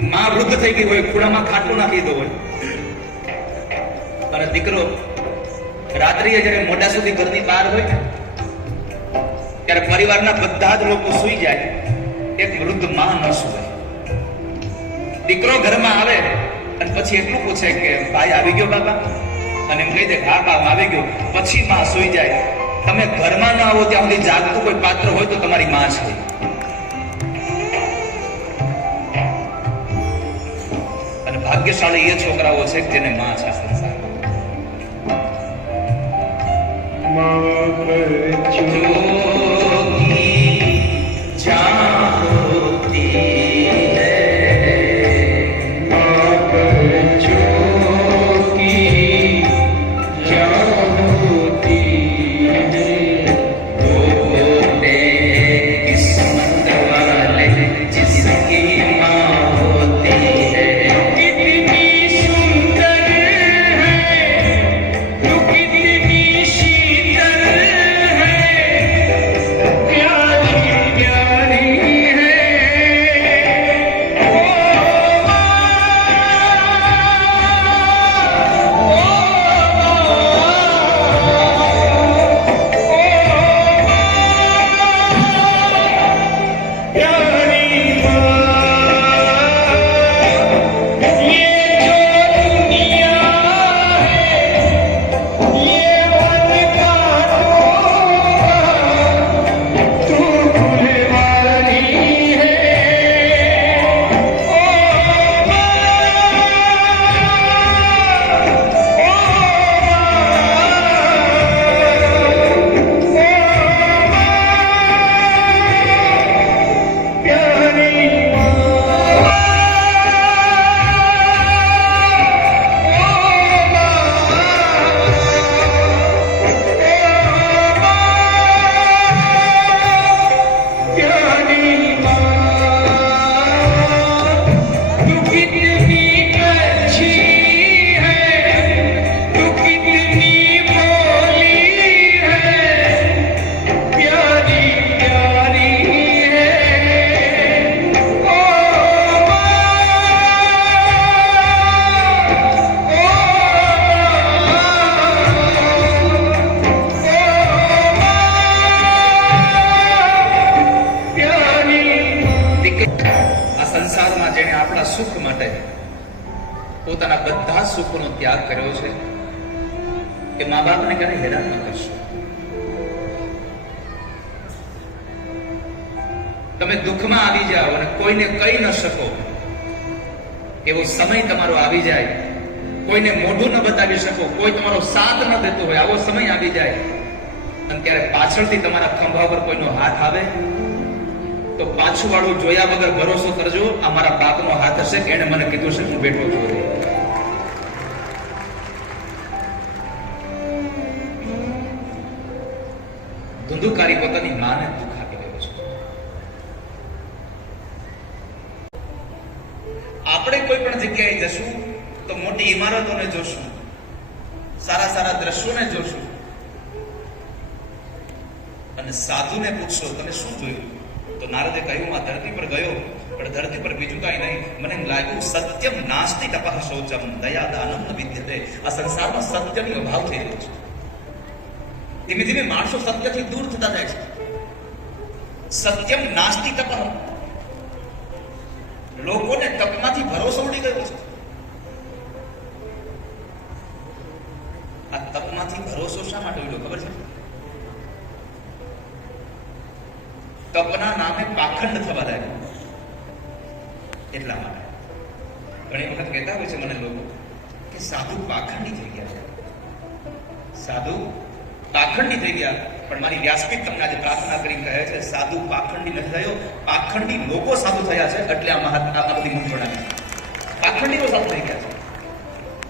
માં વૃદ્ધ થઈ ગઈ હોય, ખૂણામાં ખાટલું નાખી દો હોય, અને દીકરો રાત્રિએ જયારે મોડા સુધી ઘરની બહાર હોય ત્યારે પરિવારના બધા જ લોકો સૂઈ જાય, એક વૃદ્ધ માં ન સૂવે. દીકરો ઘરમાં આવે અને પછી એટલું પૂછે કે ભાઈ આવી ગયો બાબા, અને એમ કહી દે હા બાપ આવી ગયો. પછી માં સૂઈ જાય. તમે ઘરમાં ના આવો ત્યાં સુધી જાગતું કોઈ પાત્ર હોય તો તમારી માં છે. અને ભાગ્યશાળી એ છોકરાઓ છે જેને માં છે સુખ માટે પોતાના બધા સુખનો ત્યાગ કર્યો છે. એ મા બાપને ક્યારે હેરાન ન કરશો. તમે દુઃખમાં આવી જાઓ અને કોઈને કહી ન શકો એવો સમય તમારો આવી જાય, કોઈને મોઢું ન બતાવી શકો, કોઈ તમારો સાથ ન દેતો હોય, આવો સમય આવી જાય, અને ત્યારે પાછળથી તમારા ખંભા પર કોઈનો હાથ આવે તો પાછું વાળું જોયા વગર ભરોસો કરજો, આ મારા બાપનો હાથ હશે કે એને મને કીધું છે હું બેઠો છું. ધુંધુકારી પોતાની માને દુઃખ આપી ગયો છે. આપણે કોઈ પણ જગ્યાએ જશું તો મોટી ઇમારતોને જોશું, સારા સારા દ્રશ્યોને જોશું, અને સાધુને પૂછશો તમે શું જોયું તો નારદે કહ્યું આ ધરતી પર ગયો પણ ધરતી પર બીજું કાંઈ નહીં, મને એમ લાગ્યું સત્યમ નાસ્તિ તપઃ શૌચમ દયા દાનમ ન વિદ્યતે. આ સંસારમાં સત્યની અભાવ થઈ રહ્યો છે. ધીમે ધીમે માણસો સત્યથી દૂર થતા જાય છે. સત્યમ નાસ્તિ તપઃ, લોકોને તપમાંથી ભરોસો ઉડી ગયો છે. આ તપમાંથી ભરોસો શા માટે ઉડ્યો ખબર છે? તપના નામે પાખંડ થવા લાગ્યો એટલા માટે. ઘણી વખત કહેતા હોય છે મને લોકો કે સાધુ પાખંડી થઈ ગયા છે, સાધુ પાખંડી થઈ ગયા. પણ મારી વ્યાસપીઠ તમને આજે પ્રાર્થના કરી કહે છે સાધુ પાખંડી નથી થયો, પાખંડી લોકો સાધુ થયા છે. એટલે આ બધી મૂંઝવણ આવી છે. પાખંડીઓ સાધુ થઈ ગયા છે,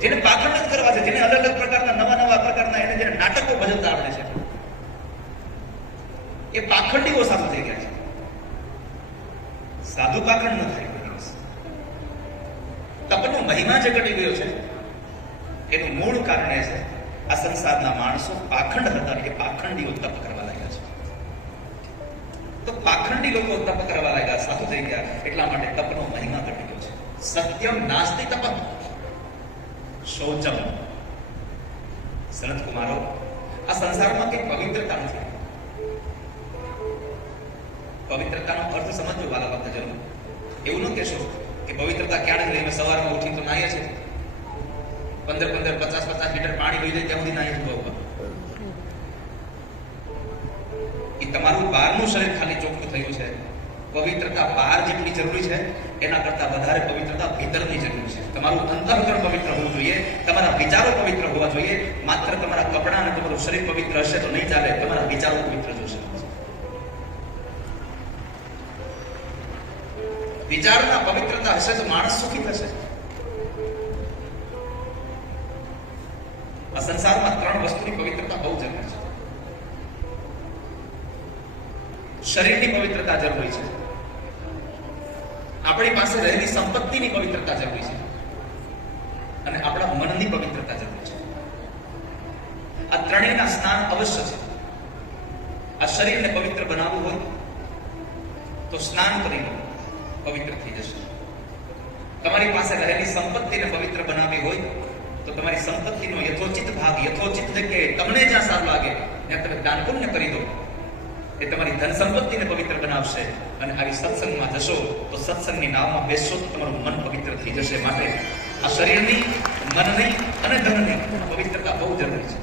જેને પાખંડ જ કરવા છે, જેને અલગ અલગ પ્રકારના નવા નવા પ્રકારના એને જેને નાટકો ભજવતા આવડે છે, એ પાખંડીઓ સાધુ થઈ ગયા છે. સાધુ પાખંડ ન થાય. તપનો મહિમા જે ઘટી ગયો છે એનું મૂળ કારણ એ છે આ સંસારના માણસો પાખંડ હતા કે પાખંડીઓ તપ કરવા લાગ્યા છે. તો પાખંડી લોકો તપ કરવા લાગ્યા, સાધુ થઈ ગયા, એટલા માટે તપનો મહિમા ઘટી ગયો છે. સત્યમ નાસ્તિ તપ શૌચમ. સનત કુમારો, આ સંસારમાં કઈ પવિત્રતા નથી. પવિત્રતાનો અર્થ સમજો વાલા ભક્તજનો. એવું ન કહેશો કે પવિત્રતા ક્યારે લઈને સવારમાં ઉઠી તો નાહીએ છે, 15-15, 50-50 લીટર પાણી લઈ જાય ત્યાં સુધી નાહી જવું. એ તમારું બહારનું શરીર ખાલી ચોખ્ખું થયું છે. પવિત્રતા બહાર જેટલી જરૂરી છે એના કરતા વધારે પવિત્રતા ભીતરની જરૂર છે. તમારું અંતઃકરણ પવિત્ર હોવું જોઈએ, તમારા વિચારો પવિત્ર હોવા જોઈએ. માત્ર તમારા કપડા અને તમારું શરીર પવિત્ર હશે તો નહીં ચાલે, તમારા વિચારો પવિત્ર જોશે. વિચારના પવિત્રતા હશે તો માણસ સુખી થશે. આ સંસારમાં 3 વસ્તુની પવિત્રતા બહુ જરૂરી છે. શરીરની પવિત્રતા જરૂરી છે, આપણી પાસે રહેલી સંપત્તિની પવિત્રતા જરૂરી છે, અને આપણા મનની પવિત્રતા જરૂરી છે. આ ત્રણેયના સ્નાન અવશ્ય છે. આ શરીરને પવિત્ર બનાવવું હોય તો સ્નાન કરીને પવિત્ર થઈ જશે. તમારી પાસે રહેલી સંપત્તિને પવિત્ર બનાવવી હોય તો તમારી સંપત્તિનો યથોચિત ભાગ યથોચિત જગ્યાએ તમને જ્યાં સારું લાગે ત્યાં તમે દાન પુણ્ય કરી દો. એ તમારી ધન સંપત્તિને પવિત્ર બનાવશે. અને આવી સત્સંગમાં જશો તો સત્સંગની નાવમાં બેસશો તો તમારું મન પવિત્ર થઈ જશે. માટે આ શરીરની, મનની અને ધનની પવિત્રતા બહુ જરૂરી છે.